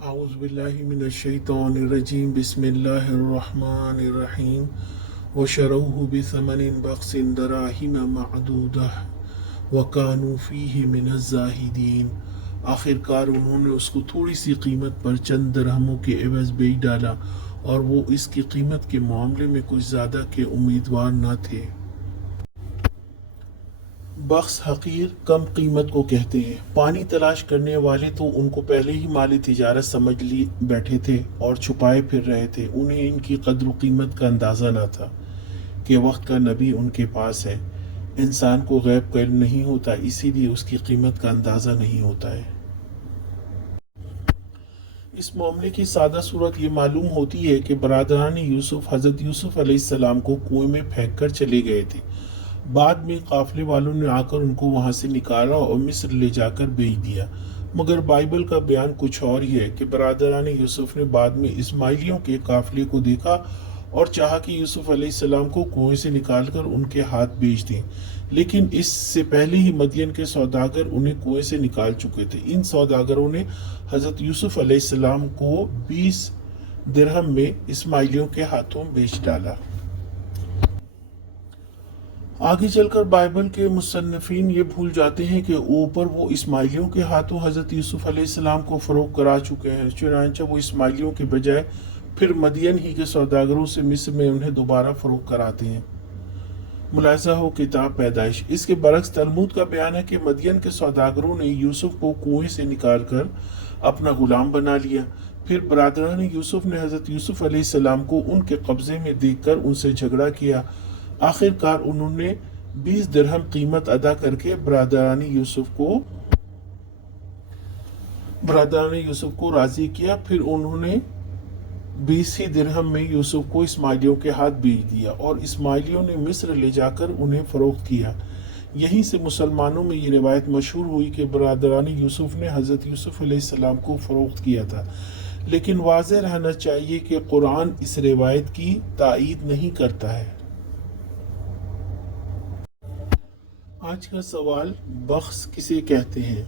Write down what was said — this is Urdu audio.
اعوذ باللہ من الشیطان الرجیم بسم اللہ الرحمن الرحیم وشروه بثمن بخس دراہم معدودہ وکانوا فیہ من الزاہدین۔ آخر کار انہوں نے اس کو تھوڑی سی قیمت پر چند درہموں کے عوض بیچ ڈالا اور وہ اس کی قیمت کے معاملے میں کچھ زیادہ کے امیدوار نہ تھے۔ بخس حقیر کم قیمت کو کہتے ہیں۔ پانی تلاش کرنے والے تو ان کو پہلے ہی مالی تجارت سمجھ لی بیٹھے تھے اور چھپائے پھر رہے تھے۔ انہیں ان کی قدر و قیمت کا اندازہ نہ تھا کہ وقت کا نبی ان کے پاس ہے۔ انسان کو غیب کا علم نہیں ہوتا، اسی لیے اس کی قیمت کا اندازہ نہیں ہوتا ہے۔ اس معاملے کی سادہ صورت یہ معلوم ہوتی ہے کہ برادران یوسف حضرت یوسف علیہ السلام کو کنویں میں پھینک کر چلے گئے تھے۔ بعد میں قافلے والوں نے آ کر ان کو وہاں سے نکالا اور مصر لے جا کر بیچ دیا۔ مگر بائبل کا بیان کچھ اور ہی ہے کہ برادران یوسف نے بعد میں اسماعیلیوں کے قافلے کو دیکھا اور چاہا کہ یوسف علیہ السلام کو کنویں سے نکال کر ان کے ہاتھ بیچ دیں، لیکن اس سے پہلے ہی مدین کے سوداگر انہیں کنویں سے نکال چکے تھے۔ ان سوداگروں نے حضرت یوسف علیہ السلام کو 20 درہم میں اسماعیلیوں کے ہاتھوں بیچ ڈالا۔ آگے چل کر بائبل کے مصنفین یہ بھول جاتے ہیں کہ اوپر وہ اسماعیلیوں کے ہاتھوں حضرت یوسف علیہ السلام کو فروخت کرا چکے ہیں، چنانچہ وہ اسماعیلیوں کے بجائے پھر مدین ہی کے سوداگروں سے مصر میں انہیں دوبارہ فروخت کراتے ہیں۔ ملاحظہ ہو کتاب پیدائش۔ اس کے برعکس تلمود کا بیان ہے کہ مدین کے سوداگروں نے یوسف کو کنویں سے نکال کر اپنا غلام بنا لیا۔ پھر برادران یوسف نے حضرت یوسف علیہ السلام کو ان کے قبضے میں دیکھ کر ان سے جھگڑا کیا۔ آخر کار انہوں نے 20 درہم قیمت ادا کر کے برادران یوسف کو راضی کیا۔ پھر انہوں نے 20 ہی درہم میں یوسف کو اسماعیلیوں کے ہاتھ بیچ دیا اور اسماعیلیوں نے مصر لے جا کر انہیں فروخت کیا۔ یہیں سے مسلمانوں میں یہ روایت مشہور ہوئی کہ برادران یوسف نے حضرت یوسف علیہ السلام کو فروخت کیا تھا، لیکن واضح رہنا چاہیے کہ قرآن اس روایت کی تائید نہیں کرتا ہے۔ آج کا سوال، بخس کسے کہتے ہیں؟